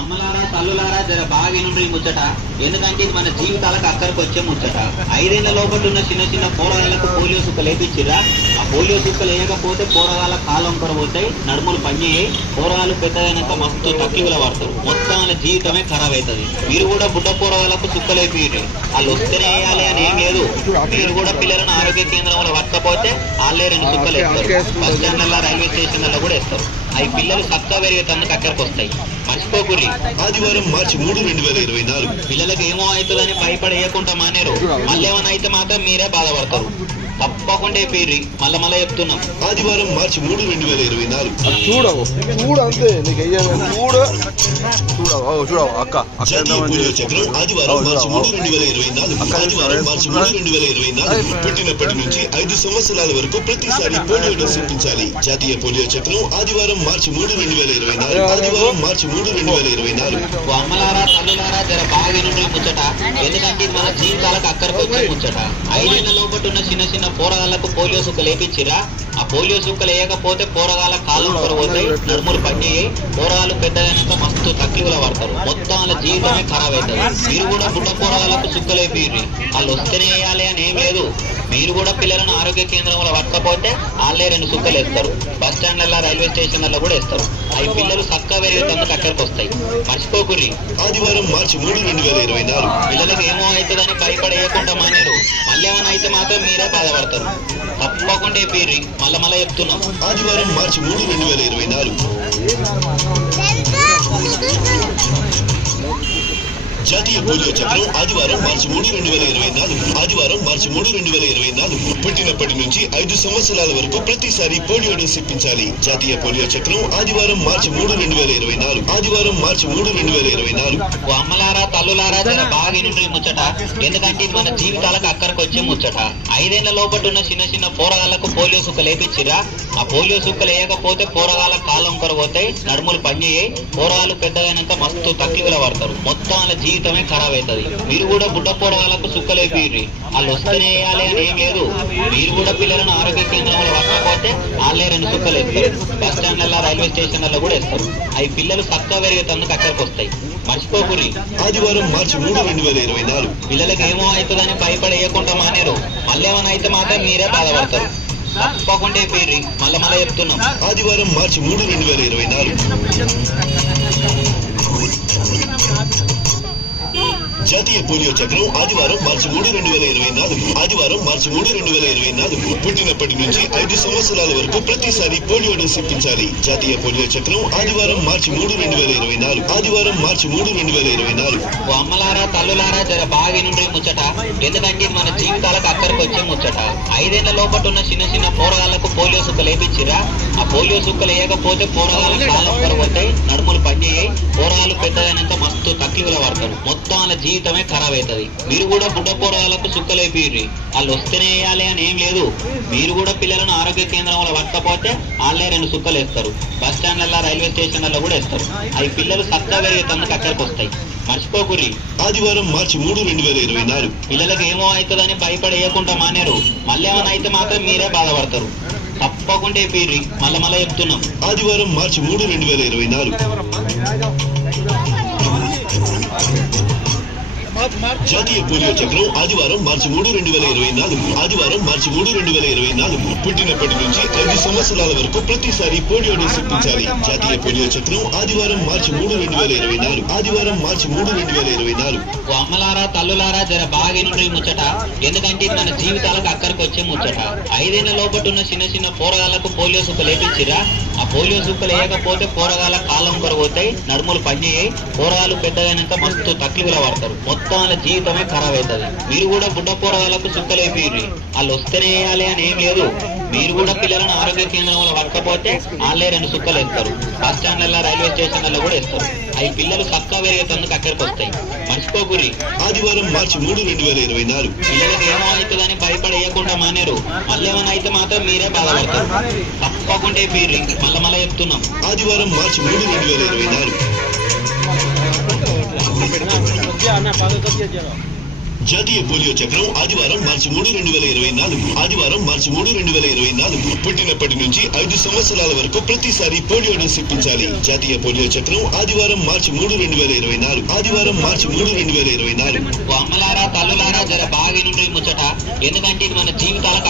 అమ్మలారా తల్లులారా జర బాగా వినుండ్రి ముచ్చట. ఎందుకంటే ఇది మన జీవితాలకు అక్కడికి వచ్చే ముచ్చట. 5 ఏళ్ల లోపల ఉన్న చిన్న చిన్న పోరగాళ్ళకు పోలియో సుక్కలు వేయించిరా. ఆ పోలియో సుక్కలు వేయకపోతే పోరగాళ్ళ కాలం కొరబోతాయి, నడుములు పనిచేయి, పోరగాళ్ళు పెద్దదైనాక మస్తు తక్కివుల పడతారు, మొత్తం వాళ్ళ జీవితమే ఖరాబ్ అవుతుంది. మీరు కూడా బుడ్డ పోరగాళ్ళకు సుక్కలు వేయించండి. వాళ్ళు వస్తేనే వేయాలి అని ఏం లేదు. మీరు కూడా పిల్లలను ఆరోగ్య కేంద్రంలో పట్టకపోతే వాళ్ళే 2 సుక్కలు వేస్తారు. బస్ స్టాండ్లలో రైల్వే స్టేషన్లలో కూడా వేస్తారు. అవి పిల్లలు సత్తా పెరిగేతందుకు అక్కడికి వస్తాయి. మర్చిపోకుర్రి. ఆదివారం మార్చి 3, 2024. పిల్లలకు ఏమో అవుతుందని భయపడేయకుండా మానేరు. మళ్ళీ ఏమైనా అయితే మాత్రం మీరే బాధపడతారు. తప్పకుండా పేర్రి మళ్ళా చెప్తున్నాం. ఆదివారం మార్చి 3, 2024. చూడవు అంతే నీకు చూడవు అక్క పోలియో చక్రం ఆదివారం మార్చి 3, 2024. ఆదివారం మార్చి 3, 2024. పుట్టినప్పటి నుంచి 5 సంవత్సరాల వరకు ప్రతిసారి పోలియో డోసు ఇప్పించాలి. జాతీయ పోలియో చక్రం ఆదివారం మార్చి 3, 2024. ఆదివారం మార్చి 3, 2024. అమ్మలారా తల్లులారా జర బాగా వినుండ్రి ముచ్చట. ఎందుకంటే ఇది మన జీవితాలకు అక్కడికి వచ్చే ముచ్చట. 5 ఏళ్ల లోపల ఉన్న చిన్న చిన్న పోరగాళ్ళకు పోలియో సుక్కలు వేయించిరా. ఆ పోలియో సుక్కలు వేయకపోతే పోరగాళ్ళ కాలం కొరబోతాయి, నడుములు పనిచేయి, పోరగాళ్ళు పెద్దదైనాక మస్తు తక్కివుల పడతారు, మొత్తం వాళ్ళ జీవితమే ఖరాబ్ అవుతుంది. మీరు కూడా బుడ్డ పోరగాళ్ళకు సుక్కలు వేయించండి. వాళ్ళు వస్తేనే వేయాలి అని ఏం లేదు. మీరు కూడా పిల్లలను ఆరోగ్య కేంద్రంలో పట్టకపోతే వాళ్ళే 2 సుక్కలు వేస్తారు. బస్ స్టాండ్లలో రైల్వే స్టేషన్లలో కూడా వేస్తారు. అవి పిల్లలు చక్కగా పెరిగేతందుకు అక్కడికి వస్తాయి. మర్చిపోకుర్రి. ఆదివారం మార్చి 3, 2024. పిల్లలకు ఏమో అవుతుందని భయపడేయకుండా మానేరు. మళ్ళీ ఏమైనా అయితే మాత్రం మీరే బాధపడతారు. తప్పకుండా పేర్రి మళ్ళా చెప్తున్నాం. ఆదివారం మార్చి 3, 2024. జాతీయ పోలియో చక్రం ఆదివారం మార్చి 3, 2024. ఆదివారం మార్చి 3, 2024. పుట్టినప్పటి నుంచి 5 సంవత్సరాల వరకు ప్రతిసారి పోలియో డోసు ఇప్పించాలి. జాతీయ పోలియో చక్రం ఆదివారం మార్చి 3, 2024. ఆదివారం మార్చి 3, 2024. అమ్మలారా తల్లులారా జర బాగా వినుండ్రి ముచ్చట. ఎందుకంటే ఇది మన జీవితాలకు అక్కడికి వచ్చే ముచ్చట. 5 ఏళ్ల లోపల ఉన్న చిన్న చిన్న పోరగాళ్ళకు పోలియో సుక్కలు వేయించిరా. ఆ పోలియో సుక్కలు వేయకపోతే పోరగాళ్ళ కాలం కొరబోతాయి, నడుములు పనిచేయి, పోరగాళ్ళు పెద్దదైనాక మస్తు తక్కివుల పడతారు, మొత్తం వాళ్ళ జీవితమే ఖరాబ్ అవుతుంది. మీరు కూడా బుడ్డ పోరగాళ్ళకు సుక్కలు వేయించండి. వాళ్ళు వస్తేనే వేయాలి అని ఏం లేదు. మీరు కూడా పిల్లలను ఆరోగ్య కేంద్రంలో పట్టకపోతే వాళ్ళే 2 సుక్కలు వేస్తారు. బస్ స్టాండ్లలో రైల్వే స్టేషన్లలో కూడా వేస్తారు. అవి పిల్లలు చక్కగా పెరిగేతందుకు అక్కడికి వస్తాయి. మర్చిపోకుర్రి. ఆదివారం మార్చి 3, 2024. పిల్లలకు ఏమో అవుతుందని భయపడేయకుండా మానేరు. మళ్ళీ ఏమైనా అయితే మాత్రం మీరే బాధపడతారు. తప్పకుండా పేర్రి మళ్ళా చెప్తున్నాం. ఆదివారం మార్చి 3, 2024. జాతీయ పోలియో చక్రం ఆదివారం మార్చి 3, 2024. ఆదివారం మార్చి 3, 2024. పుట్టినప్పటి నుంచి 5 సంవత్సరాల వరకు ప్రతిసారి పోలియో డోసు ఇప్పించాలి. జాతీయ పోలియో చక్రం ఆదివారం మార్చి 3, 2024. ఆదివారం మార్చి 3, 2024. అమ్మలారా తల్లులారా జర బాగా వినుండ్రి ముచ్చట. ఎందుకంటే ఇది మన జీవితాలకు అక్కడికి వచ్చే ముచ్చట. 5 ఏళ్ల లోపల ఉన్న చిన్న చిన్న పోరగాళ్ళకు పోలియో సుక్కలు వేయించిరా. ఆ పోలియో సుక్కలు వేయకపోతే పోరగాళ్ళ కాలం కొరబోతాయి, నడుములు పనిచేయి, పోరగాళ్ళు పెద్దదైనాక మస్తు తక్కివుల పడతారు, మొత్తం వాళ్ళ జీవితమే ఖరాబ్ అవుతుంది. మీరు కూడా బుడ్డ పోరగాళ్ళకు సుక్కలు వేయించండి. వాళ్ళు వస్తేనే వేయాలి అని ఏం లేదు. మీరు కూడా పిల్లలను ఆరోగ్య కేంద్రంలో పట్టకపోతే వాళ్ళే 2 సుక్కలు వేస్తారు. బస్ స్టాండ్లలో రైల్వే స్టేషన్లలో కూడా వేస్తారు. అవి పిల్లలు చక్కగా పెరిగేతందుకు అక్కడికి వస్తాయి. మర్చిపోకుర్రి. ఆదివారం మార్చి 3, 2024. పిల్లలకు ఏమో అవుతుందని భయపడేయకుండా మానేరు. మళ్ళీ ఏమైనా అయితే మాత్రం మీరే బాధపడతారు. తప్పకుండా పేర్రి మళ్ళా చెప్తున్నాం. ఆదివారం మార్చి 3, 2024. జాతీయ పోలియో చక్రం ఆదివారం మార్చి 3, 2024. ఆదివారం మార్చి 3, 2024. పుట్టినప్పటి నుంచి 5 సంవత్సరాల వరకు ప్రతిసారి పోలియో డోసు ఇప్పించాలి. జాతీయ పోలియో చక్రం ఆదివారం మార్చి 3, 2024. ఆదివారం మార్చి 3, 2024. అమ్మలారా తల్లులారా జర బాగా వినుండ్రి ముచ్చట. ఎందుకంటే ఇది మన జీవితాలకు అక్కడికి వచ్చే ముచ్చట. 5 ఏళ్ల లోపల ఉన్న చిన్న చిన్న పోరగాళ్ళకు పోలియో సుక్కలు వేయించిరా. ఆ పోలియో సుక్కలు వేయకపోతే పోరగాళ్ళ కాలం కొరబోతాయి, నడుములు పనిచేయి, పోరగాళ్ళు పెద్దదైనాక మస్తు తక్కివుల పడతారు, మొత్తం వాళ్ళ జీవితమే ఖరాబ్ అవుతుంది. మీరు కూడా బుడ్డ పోరగాళ్ళకు సుక్కలు వేయించండి. వాళ్ళు వస్తేనే వేయాలి అని ఏం లేదు. మీరు కూడా పిల్లలను ఆరోగ్య కేంద్రంలో పట్టకపోతే వాళ్ళే 2 సుక్కలు వేస్తారు. బస్ స్టాండ్లలో రైల్వే స్టేషన్లలో కూడా వేస్తారు. అవి పిల్లలు చక్కగా పెరిగేతందుకు అక్కడికి వస్తాయి. మర్చిపోకుర్రి. ఆదివారం మార్చి 3, 2024. పిల్లలకు ఏమో అవుతుందని భయపడేయకుండా మానేరు. మళ్ళీ ఏమైనా అయితే మాత్రం మీరే బాధపడతారు. తప్పకుండా పేర్రి మళ్ళా చెప్తున్నాం. ఆదివారం మార్చి 3, 2024. జాతీయ పోలియో చక్రం ఆదివారం మార్చి 3, 2024. ఆదివారం మార్చి 3, 2024. పుట్టినప్పటి నుంచి 5 సంవత్సరాల వరకు ప్రతిసారి పోలియో డోస్ ఇప్పించాలి. జాతీయ పోలియో చక్రం ఆదివారం మార్చి 3, 2024. ఆదివారం మార్చి 3, 2024. ఓ అమ్మలారా తల్లులారా జర బాగా నుండి ముచ్చట ఎందుకంటే ఇది మన జీవితాలకు